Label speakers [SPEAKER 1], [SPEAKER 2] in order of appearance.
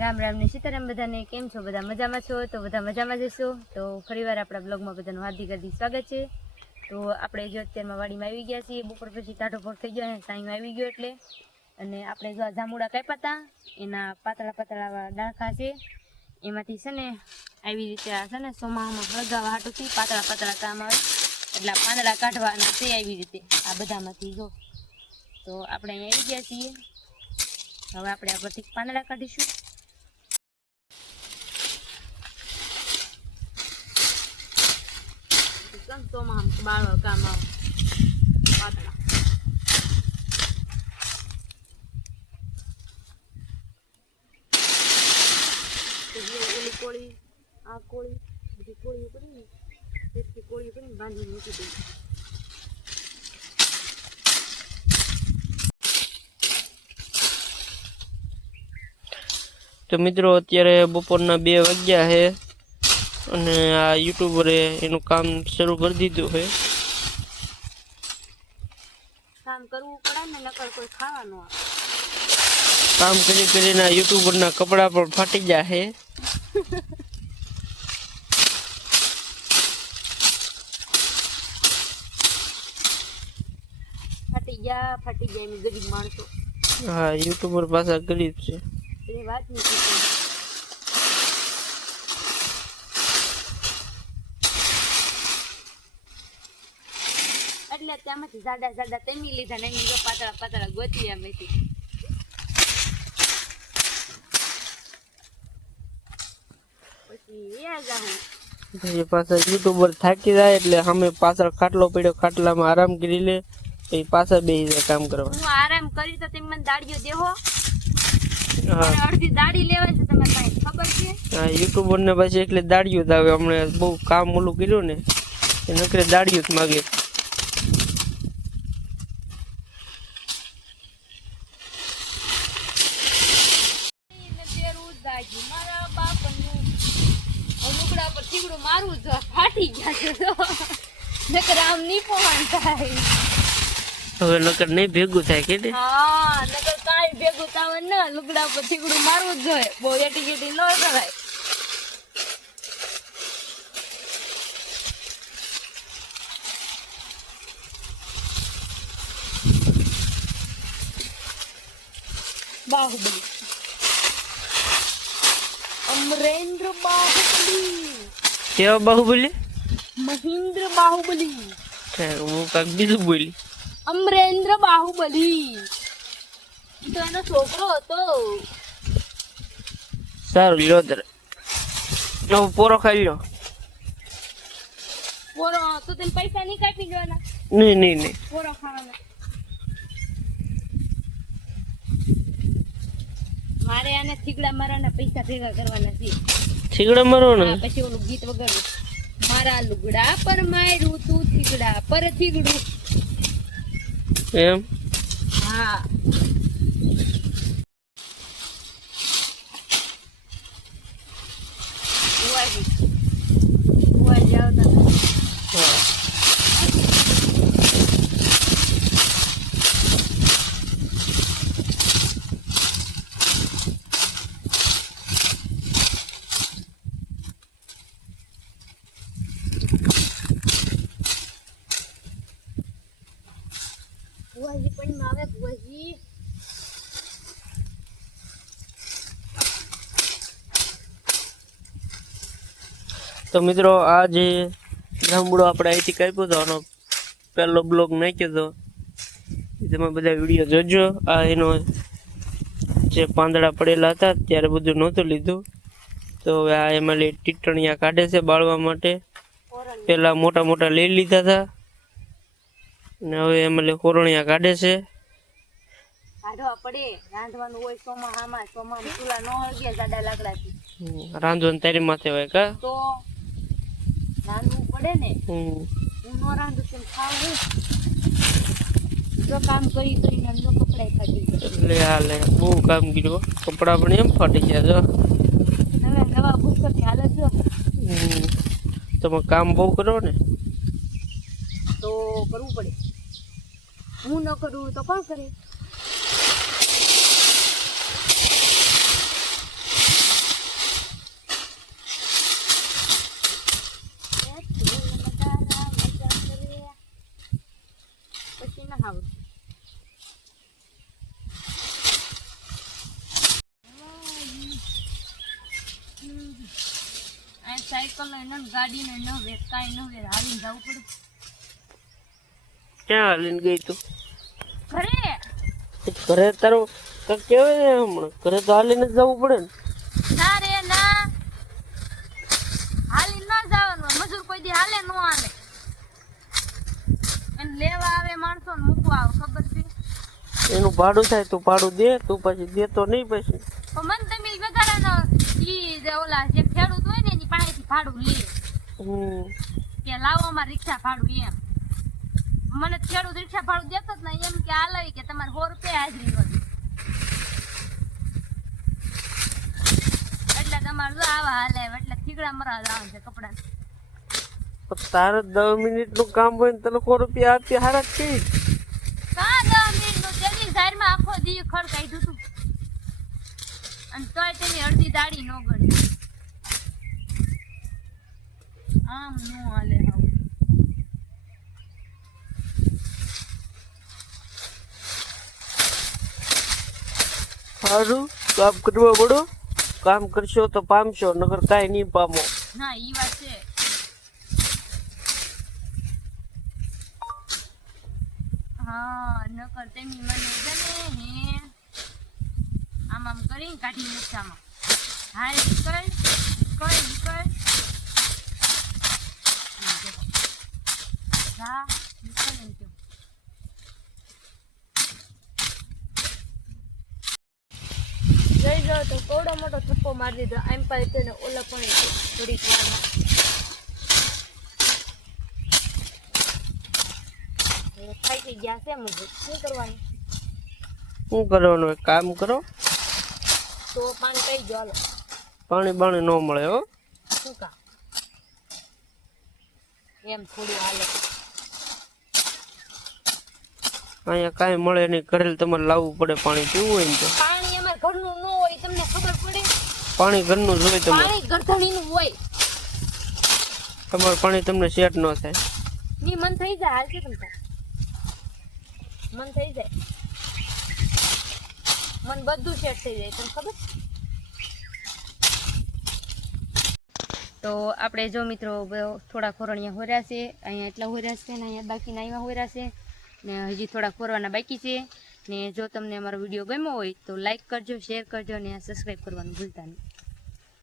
[SPEAKER 1] રામ રામ ને સીતારામ બધાને, કેમ છો? બધા મજામાં છો? તો બધા મજામાં જશો. તો ફરીવાર આપણા બ્લોગમાં બધાનું હાર્દિક હાર્દિક સ્વાગત છે. તો આપણે જો અત્યારમાં વાડીમાં આવી ગયા છીએ, બપોર પછી ટાઢો ફોટ થઈ ગયો અને ટાઈમ આવી ગયો એટલે. અને આપણે જો આ જાંબુડા કાપ્યા હતા, એના પાતળા પાતળા ડાળખા છે. એમાંથી છે ને આવી રીતે આ છે ને સોમામાં હળગાવા હાટુથી પાતળા પાતળા કામ આવે. એટલે પાંદડા કાઢવાના છે આવી રીતે. આ બધામાંથી જો તો આપણે અહીંયા આવી ગયા છીએ. હવે આપણે આ પરથી પાંદડા કાઢીશું. બાળવા પાતળા ઓલી કોળી, આ કોળી, બધી કોળી કરીને કોળી કરીને બાંધીને મૂકી દઈએ.
[SPEAKER 2] તો મિત્રો અત્યારે બપોરના બે વાગ્યા છે અને આ યુટ્યુબરે એનું કામ શરૂ કરી દીધું છે
[SPEAKER 1] કામ કરવું પડે ને નકર કોઈ ખાવાનું
[SPEAKER 2] કામ કરી કરીને યુટ્યુબરના કપડા પણ ફાટી ગયા છે
[SPEAKER 1] ફાટી ગયા ફાટી ગયા એની ગરીબ માણસો.
[SPEAKER 2] હા યુટ્યુબર પાછા ગરીબ છે.
[SPEAKER 1] એ વાત નથી. એટલે ત્યાંમાંથી જાડા જાડા તેમી લીધા ને એની પાતળા પાતળા ગોતી અમેથી પછી એ
[SPEAKER 2] પછી પાછા યુટ્યુબર થાકી જાય એટલે અમે પાછળ ખાટલો પડ્યો ખાટલામાં આરામ કરી લે પછી પાછા બેસી જાય કામ કરવા.
[SPEAKER 1] હું આરામ કરી તો તમે મને દાડીઓ દેહો. અડધી દાડી લેવાય છે તમને કાંઈ ખબર છે
[SPEAKER 2] હા યુટ્યુબરને પછી એટલે દાડિયું જ આવે હમણાં બહુ કામ ઓલું કર્યું ને એ નકરે દાડિયું જ માગે
[SPEAKER 1] ને. મારા જ ફાટી ગયા છે તો. નકર આમ નહીં થાય
[SPEAKER 2] હવે નકર નહીં ભેગું થાય કે
[SPEAKER 1] હા નકર કાંઈ ભેગું થાવે ન લુગડા પર ઠીકડું મારવું જ જોઈએ. બહુ એટી ન કરાય. બાહુબલી. અમરેન્દ્ર બાહુબલી.
[SPEAKER 2] કેવા બાહુબલી?
[SPEAKER 1] મહેન્દ્ર બાહુબલી.
[SPEAKER 2] હું કાંક બીજું બોલી.
[SPEAKER 1] અમરેન્દ્ર બાહુબલી. ઈ તો એનો છોકરો હતો.
[SPEAKER 2] સારું લો તારે પોરો ખાઈ લ્યો.
[SPEAKER 1] પોરો તો તને પૈસા નહીં કાપી દેવાના?
[SPEAKER 2] નહીં નહીં નહીં.
[SPEAKER 1] પોરો ખાવાના. મારે આને થીગડા મારાના પૈસા ભેગા કરવાના છે.
[SPEAKER 2] થીગડા મારો ને
[SPEAKER 1] પછી ઓલું ગીત વગાડું. મારા લુગડા પર માર્યું તું થીગડા પર થીગડું.
[SPEAKER 2] એમ?
[SPEAKER 1] હા બુઆજી બુઆજી આવતા હતા.
[SPEAKER 2] હા
[SPEAKER 1] બુઆજી પણ આવે
[SPEAKER 2] તો મિત્રો આ જે જાંબુડો આપણે અહીંથી કાપ્યો હતો આનો પહેલો બ્લોગ નાખ્યો હતો તમે બધા વીડિયો જોજો. આ એનો જે પાંદડા પડેલા હતા ત્યારે બધું નહોતું લીધું. તો હવે આ એમાં લે ટીટણિયા કાઢે છે બાળવા માટે. પહેલાં મોટા મોટા લઈ લીધા હતા. અને હવે એમાં લે કોરણિયા કાઢે છે.
[SPEAKER 1] કાઢવા પડે. રાંધવાનું હોય ચોમાહામાં સોમાં ચૂલા ન હળગે જાડા લાકડાથી.
[SPEAKER 2] હમ, રાંધવાનું તારી માથે હોય કા?
[SPEAKER 1] તો રાંધવું પડે ને.
[SPEAKER 2] હમ.
[SPEAKER 1] હું ન રાંધું છું ખાવું જો કામ કરી કરીને જો કપડા ફાટી ગયા.
[SPEAKER 2] હા હાલે બહુ કામ કર્યું કપડા પણ એમ ફાટી ગયા જો.
[SPEAKER 1] નવા નવા પુસ્તકની હાલત જો
[SPEAKER 2] હમ. તમે કામ બહુ કરો ને.
[SPEAKER 1] તો કરવું પડે. હું ન કરું તો કોણ કરે? સાયકલ ને ગાડી ને ન વેચ કાંઈ ન વેચ આવીને જવું પડે.
[SPEAKER 2] ક્યાં હાલીને ગઈ તું?
[SPEAKER 1] ઘરે?
[SPEAKER 2] ઘરે તારું કાંઈક કહેવાય ને હમણાં. ઘરે તો હાલીને જવું પડે ને.
[SPEAKER 1] ના રે ના. હાલી ન જવાનું. મજૂર કોઈ દી હાલે નો હાલે. એને લેવા આવે માણસો ને મૂકવા આવે ખબર છે?
[SPEAKER 2] એનું ભાડું થાય તું ભાડું દે તું પછી દેતો નહીં પછી.
[SPEAKER 1] મને તમે વધારાનો ઈ જે ઓલા જે ખેડૂત હોય ને એની પાસેથી ભાડું લે.
[SPEAKER 2] હમ.
[SPEAKER 1] કે લાવો અમારે રિક્ષા ભાડું એમ. મને ખેડૂત રિક્ષા ભાડું દેતો જ નહીં એમ કે આ લાવી કે તમારે સો રૂપિયા હાજરી હોય. એટલે તમારે આવા હાલે એટલે થીગડા મરા જવાનું છે કપડા.
[SPEAKER 2] તારે દસ મિનિટનું કામ હોય ને તને સો રૂપિયા આપી હારા કઈ
[SPEAKER 1] કા દસ મિનિટનું તેની સાઈડમાં આખો દી ખડ કાઢ્યું હતું અને તોય તેની અડધી દાડી નો ગણી. આમ નો હાલે. હાવ
[SPEAKER 2] સારું કામ કરવા પડો. કામ કરશો તો પામશો નગર કાંઈ નહીં પામો.
[SPEAKER 1] ના ઈ વાત છે. હા, નકર તેમી મને ગમે હે. આમ આમ કરીને કાઢી મૂકસામાં હાલ નીકળ નીકળ નીકળ એમ જઈ તો કોડો મોટો થપ્પો મારી દીધો. એમ પાસે તેને ઓલા પણ થોડીક વારમાં. ગયા છે મુજબ શું કરવાનું?
[SPEAKER 2] શું કરવાનું? હોય? કામ કરો.
[SPEAKER 1] તો પાણી કઈ જો હાલો.
[SPEAKER 2] પાણી બાણી ન મળે હો.
[SPEAKER 1] શું કામ? એમ થોડું હાલે.
[SPEAKER 2] અહીંયા કાંઈ મળે નહીં. ઘરે તમારે લાવવું પડે પાણી. પીવું હોય ને તો.
[SPEAKER 1] પાણી અમારે ઘરનું ન હોય તમને ખબર પડે?
[SPEAKER 2] પાણી ઘરનું જોઈએ તમારે
[SPEAKER 1] પાણી ગરધણીનું હોય.
[SPEAKER 2] તમારું પાણી તમને સેટ ન થાય.
[SPEAKER 1] ની મન થઈ જાય હાલ કે તમને મન થઈ જાય. મન બધું સેટ થઈ જાય તમને ખબર? તો આપણે જો મિત્રો થોડા ખોરણિયા હોર્યા છે અહીંયા એટલા હોર્યા છે ને અહીંયા બાકીના આવ્યા હોર્યા છે. ને હજી થોડા ખોરવાના બાકી છે. ને જો તમને અમારો વીડિયો ગમ્યો હોય તો લાઈક કરજો શેર કરજો ને સબસ્ક્રાઈબ કરવાનું ભૂલતા નહીં.